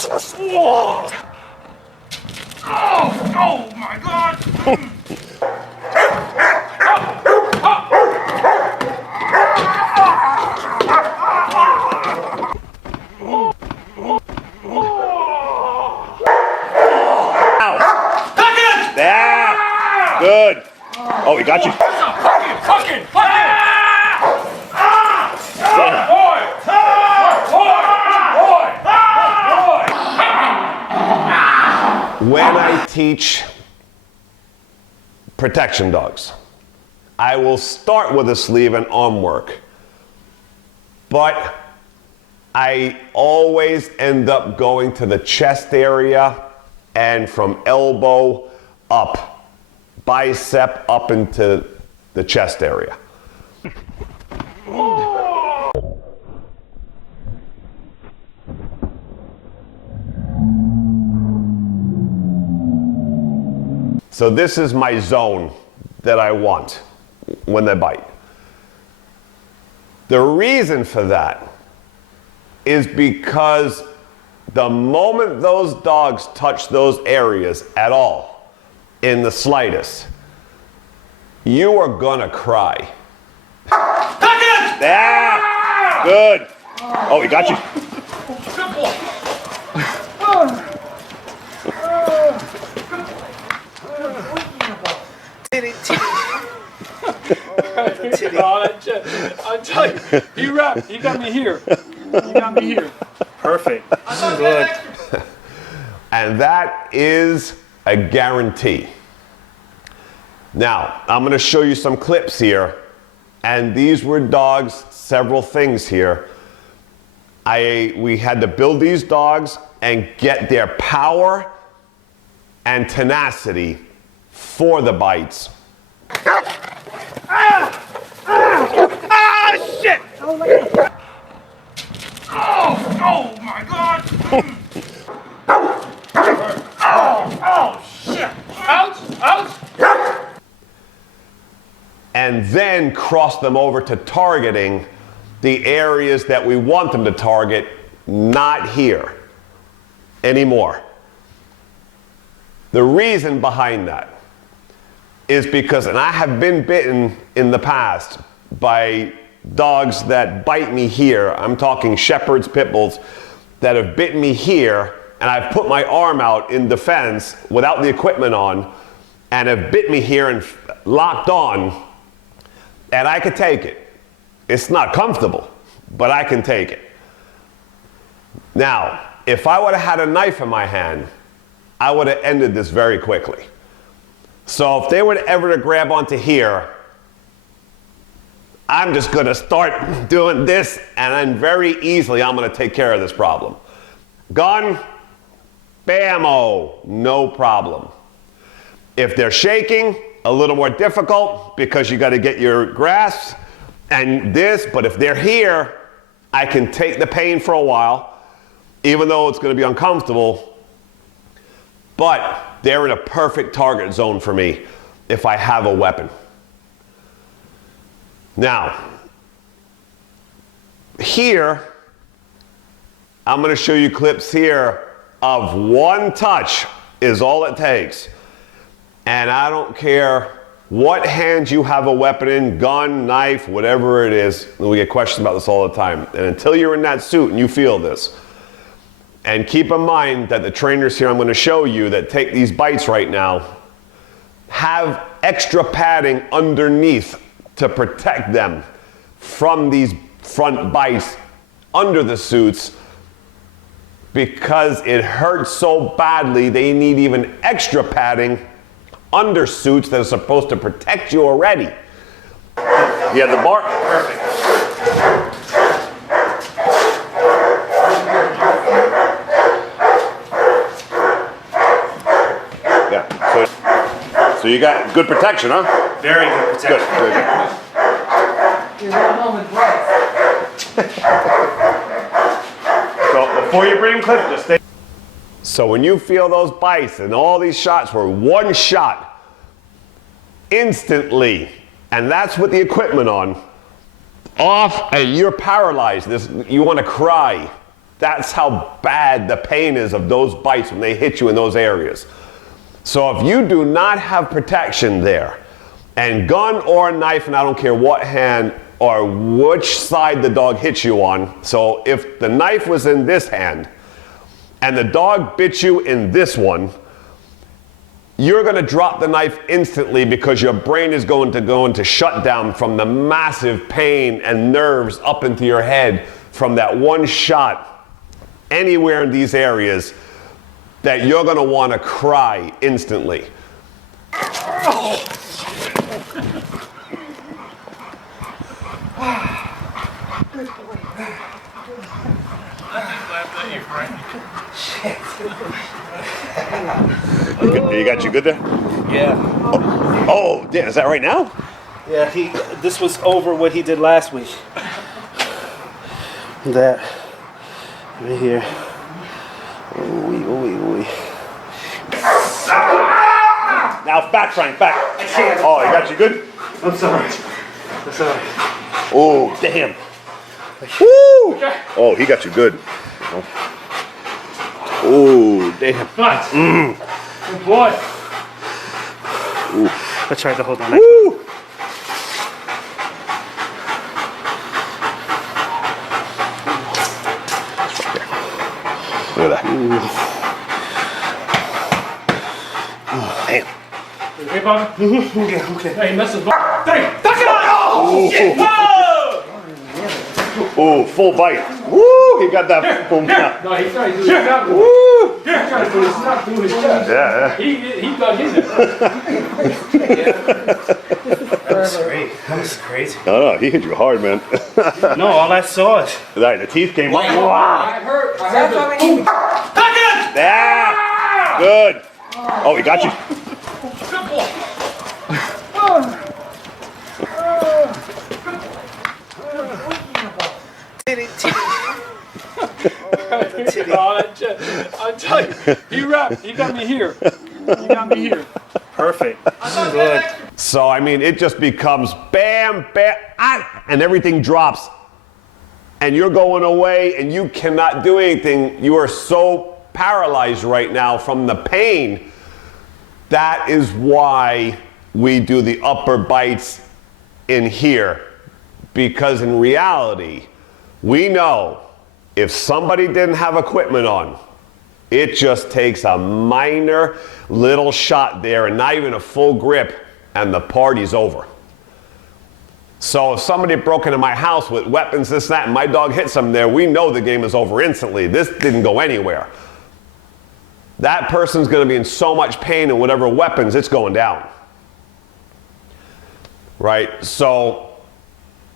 Oh my God! Yeah, good. Oh, he got you. Fucking! When I teach protection dogs, I will start with a sleeve and arm work, but I always end up going to the chest area and from elbow up, bicep up into the chest area. So this is my zone that I want when they bite. The reason for that is because the moment those dogs touch those areas at all, in the slightest, you are gonna cry. Yeah, good. Oh, he got you. Good boy. I tell you, he got me here. He got me here. Perfect. Good. And that is a guarantee. Now, I'm going to show you some clips here. And these were dogs, several things here. We had to build these dogs and get their power and tenacity for the bites. Shit! Oh my God! Oh shit! Ouch! And then cross them over to targeting the areas that we want them to target, not here anymore. The reason behind that is because, and I have been bitten in the past by dogs that bite me here. I'm talking shepherds, pit bulls that have bitten me here, and I've put my arm out in defense without the equipment on and have bit me here and locked on, and I could take it. It's not comfortable, but I can take it. Now, if I would have had a knife in my hand, I would have ended this very quickly. So if they were ever to grab onto here, I'm just gonna start doing this, and then very easily I'm gonna take care of this problem. Gun, bam-o, no problem. If they're shaking, a little more difficult because you gotta get your grasp and this, but if they're here, I can take the pain for a while, even though it's gonna be uncomfortable, but they're in a perfect target zone for me if I have a weapon. Now, here, I'm going to show you clips here of one touch is all it takes. And I don't care what hand you have a weapon in, gun, knife, whatever it is. We get questions about this all the time. And until you're in that suit and you feel this, and keep in mind that the trainers here I'm going to show you that take these bites right now have extra padding underneath to protect them from these front bites under the suits, because it hurts so badly they need even extra padding under suits that are supposed to protect you already. Yeah, the bar. Perfect. Yeah. So you got good protection, huh? Very good protection. Good. You're going home with breath. So before you bring them clips, just stay. So when you feel those bites and all these shots were one shot, instantly, and that's with the equipment on, off, and you're paralyzed. You want to cry. That's how bad the pain is of those bites when they hit you in those areas. So if you do not have protection there, and gun or knife, and I don't care what hand or which side the dog hits you on. So if the knife was in this hand and the dog bit you in this one, you're going to drop the knife instantly because your brain is going to go into shutdown from the massive pain and nerves up into your head from that one shot anywhere in these areas that you're going to want to cry instantly. You got you good there? Yeah. Oh, damn, is that right now? Yeah, this was over what he did last week. That right here. Ooh. Now back, Frank, back. I can't. Oh, you got you good? I'm sorry. Oh, damn. Woo! Oh, he got you good. Oh, damn. Nice. Good boy. I tried to hold on. Woo! Look at that. Damn. Okay, Bobby? Okay. Hey, he messes with Hey, tuck it on! Oh, shit! Whoa! Oh, full bite. Woo! He got that. Boom. Here. No, he's trying to do his snap. Woo! He's trying to do his snap through his chest. Yeah. He dug in there. That was crazy. No, he hit you hard, man. No, all I saw is. Right, the teeth came up. Wow. I heard That's why we need to Yeah. Good. Oh, he got you. I'm telling you, he wrapped. He got me here. He got me here. Perfect. Good. So, I mean, it just becomes bam, bam, and everything drops. And you're going away and you cannot do anything. You are so paralyzed right now from the pain. That is why we do the upper bites in here. Because in reality, we know if somebody didn't have equipment on, it just takes a minor little shot there and not even a full grip, and the party's over. So if somebody broke into my house with weapons, this, that, and my dog hits them there, we know the game is over instantly. This didn't go anywhere. That person's going to be in so much pain and whatever weapons, it's going down. Right? So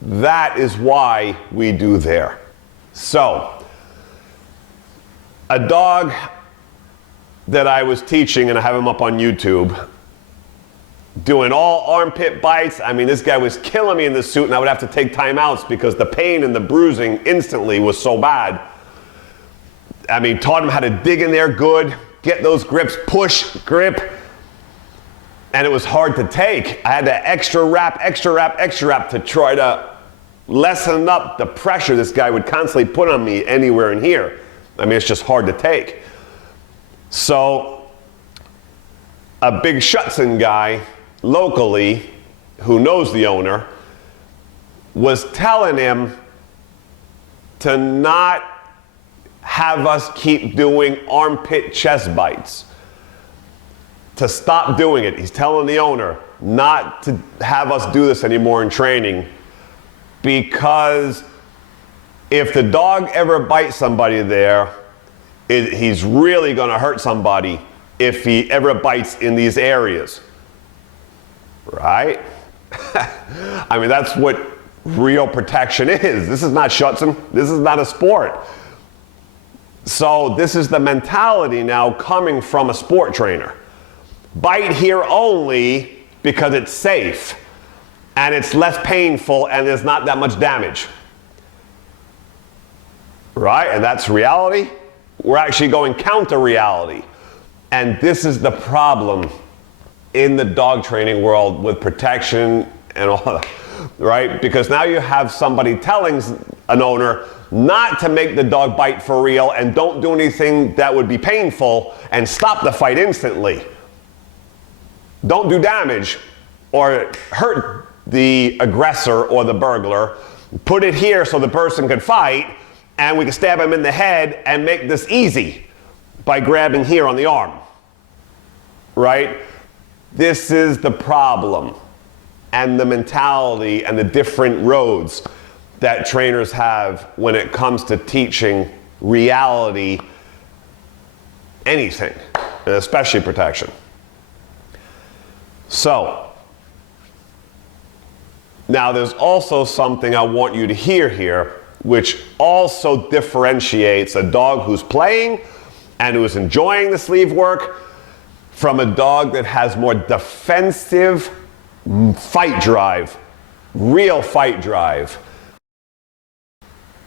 that is why we do there. So a dog that I was teaching, and I have him up on YouTube, doing all armpit bites. I mean, this guy was killing me in the suit, and I would have to take timeouts because the pain and the bruising instantly was so bad. I mean, taught him how to dig in there good, get those grips, push, grip, and it was hard to take. I had to extra wrap to try to lessen up the pressure this guy would constantly put on me anywhere in here. I mean, it's just hard to take. So a big Schutzen guy locally who knows the owner was telling him to not have us keep doing armpit chest bites, to stop doing it. He's telling the owner not to have us do this anymore in training, because if the dog ever bites somebody there, he's really going to hurt somebody if he ever bites in these areas. Right? I mean, that's what real protection is. This is not Schutzen. This is not a sport. So this is the mentality now coming from a sport trainer. Bite here only because it's safe and it's less painful and there's not that much damage. Right? And that's reality. We're actually going counter reality. And this is the problem in the dog training world with protection and all that, right? Because now you have somebody telling an owner not to make the dog bite for real, and don't do anything that would be painful, and stop the fight instantly. Don't do damage or hurt the aggressor or the burglar. Put it here so the person could fight, and we can stab him in the head and make this easy by grabbing here on the arm. Right? This is the problem, and the mentality and the different roads that trainers have when it comes to teaching reality, anything, and especially protection. So, now there's also something I want you to hear here, which also differentiates a dog who's playing and who's enjoying the sleeve work from a dog that has more defensive fight drive, real fight drive.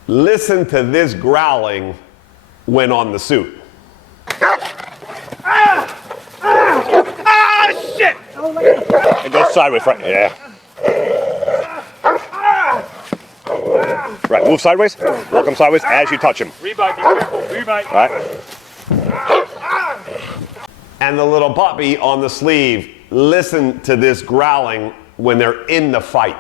Listen to this growling when on the suit. Shit! It goes sideways, right? Yeah. Right, move sideways. Welcome sideways as you touch him. Rebite, be careful. Rebite. All right. And the little puppy on the sleeve, listen to this growling when they're in the fight.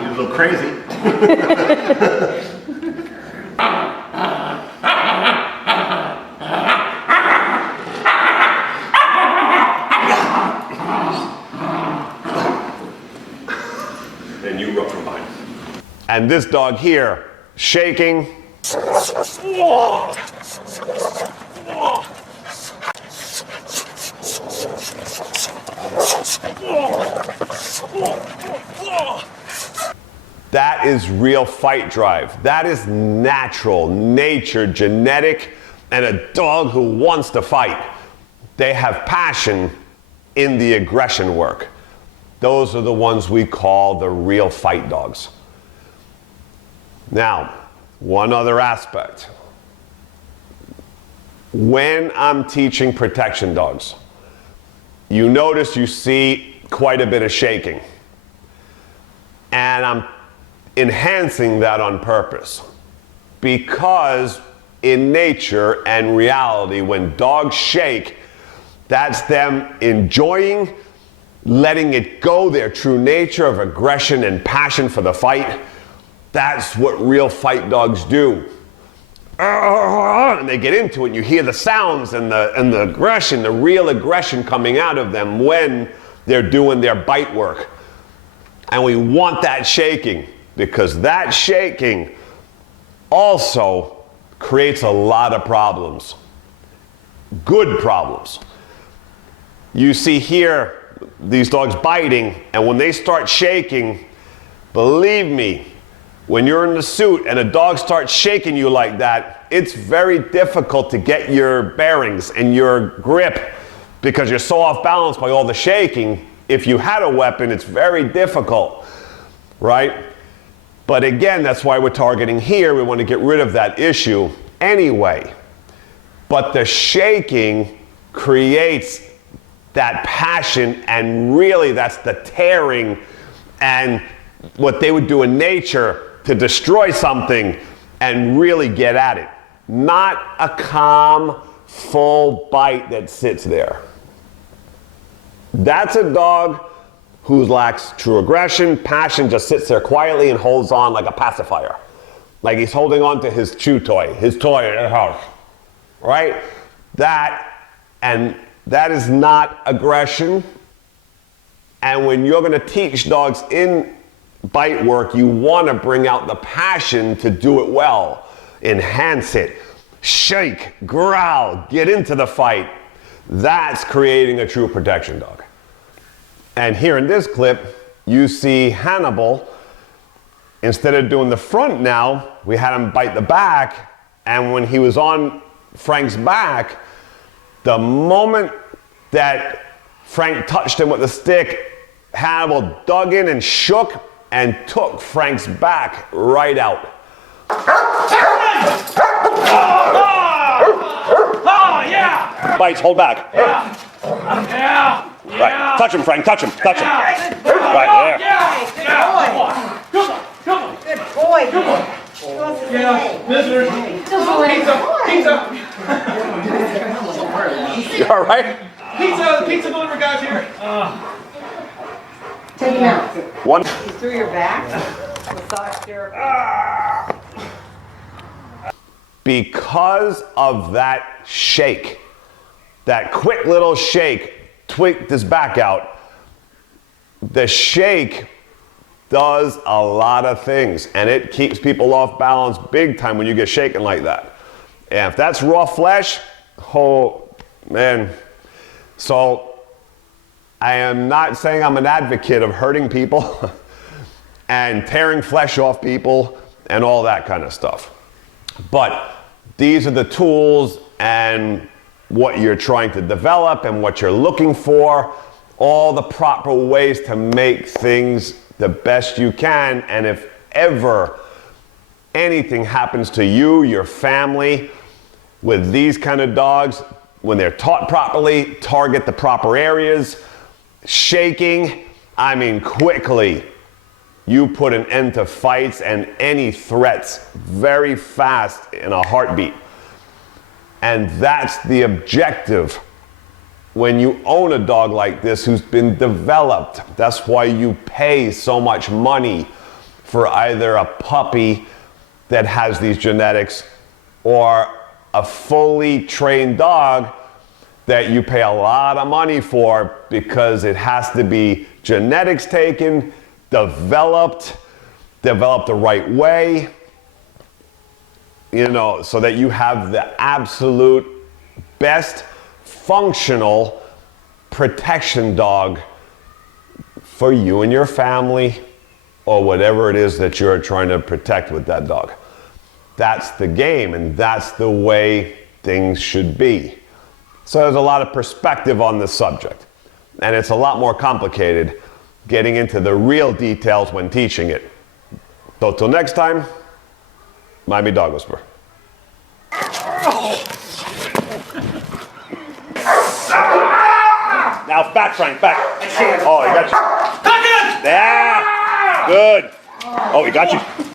You're a little crazy. And you rub from behind. And this dog here, shaking. That is real fight drive. That is natural, nature, genetic, and a dog who wants to fight. They have passion in the aggression work. Those are the ones we call the real fight dogs. Now, one other aspect. When I'm teaching protection dogs, you notice you see quite a bit of shaking. And I'm enhancing that on purpose. Because in nature and reality, when dogs shake, that's them enjoying, letting it go, their true nature of aggression and passion for the fight. That's what real fight dogs do. And they get into it, and you hear the sounds and the aggression, the real aggression coming out of them when they're doing their bite work. And we want that shaking, because that shaking also creates a lot of problems. Good problems. You see here these dogs biting, and when they start shaking, believe me, when you're in the suit and a dog starts shaking you like that, it's very difficult to get your bearings and your grip because you're so off balance by all the shaking. If you had a weapon, it's very difficult, right? But again, that's why we're targeting here. We want to get rid of that issue anyway. But the shaking creates that passion, and really that's the tearing and what they would do in nature to destroy something and really get at it. Not a calm, full bite that sits there. That's a dog who lacks true aggression. Passion just sits there quietly and holds on like a pacifier. Like he's holding on to his chew toy, his toy at the house, right? That is not aggression. And when you're gonna teach dogs in bite work, you wanna bring out the passion to do it well. Enhance it, shake, growl, get into the fight. That's creating a true protection dog. And here in this clip, you see Hannibal, instead of doing the front now, we had him bite the back, and when he was on Frank's back, the moment that Frank touched him with a stick. Hannibal dug in and shook and took Frank's back right out. Oh, yeah! Bites, hold back. Yeah! Yeah! Right. Touch him, Frank. Touch him. Touch him. Right there. Yeah! Yeah! Come on! Come on! Good boy. Come on. Yeah! Visitors! Pizza! Pizza! You all right? Pizza delivery guys here. Take him out. One. He's through your back. Massage therapy. Because of that shake, that quick little shake, tweaked his back out. The shake does a lot of things, and it keeps people off balance big time when you get shaken like that. And if that's raw flesh, oh man. So I am not saying I'm an advocate of hurting people and tearing flesh off people and all that kind of stuff. But these are the tools and what you're trying to develop and what you're looking for, all the proper ways to make things the best you can. And if ever anything happens to you, your family, with these kind of dogs, when they're taught properly, target the proper areas. Shaking, I mean quickly, you put an end to fights and any threats very fast in a heartbeat. And that's the objective when you own a dog like this who's been developed. That's why you pay so much money for either a puppy that has these genetics or a fully trained dog that you pay a lot of money for, because it has to be genetics taken, developed the right way, you know, so that you have the absolute best functional protection dog for you and your family, or whatever it is that you're trying to protect with that dog. That's the game, and that's the way things should be. So there's a lot of perspective on this subject, and it's a lot more complicated getting into the real details when teaching it. So till next time, Miami Dog Whisperer. Now back, Frank, back. Oh, he got you. Back in! Yeah. Good. Oh, he got you.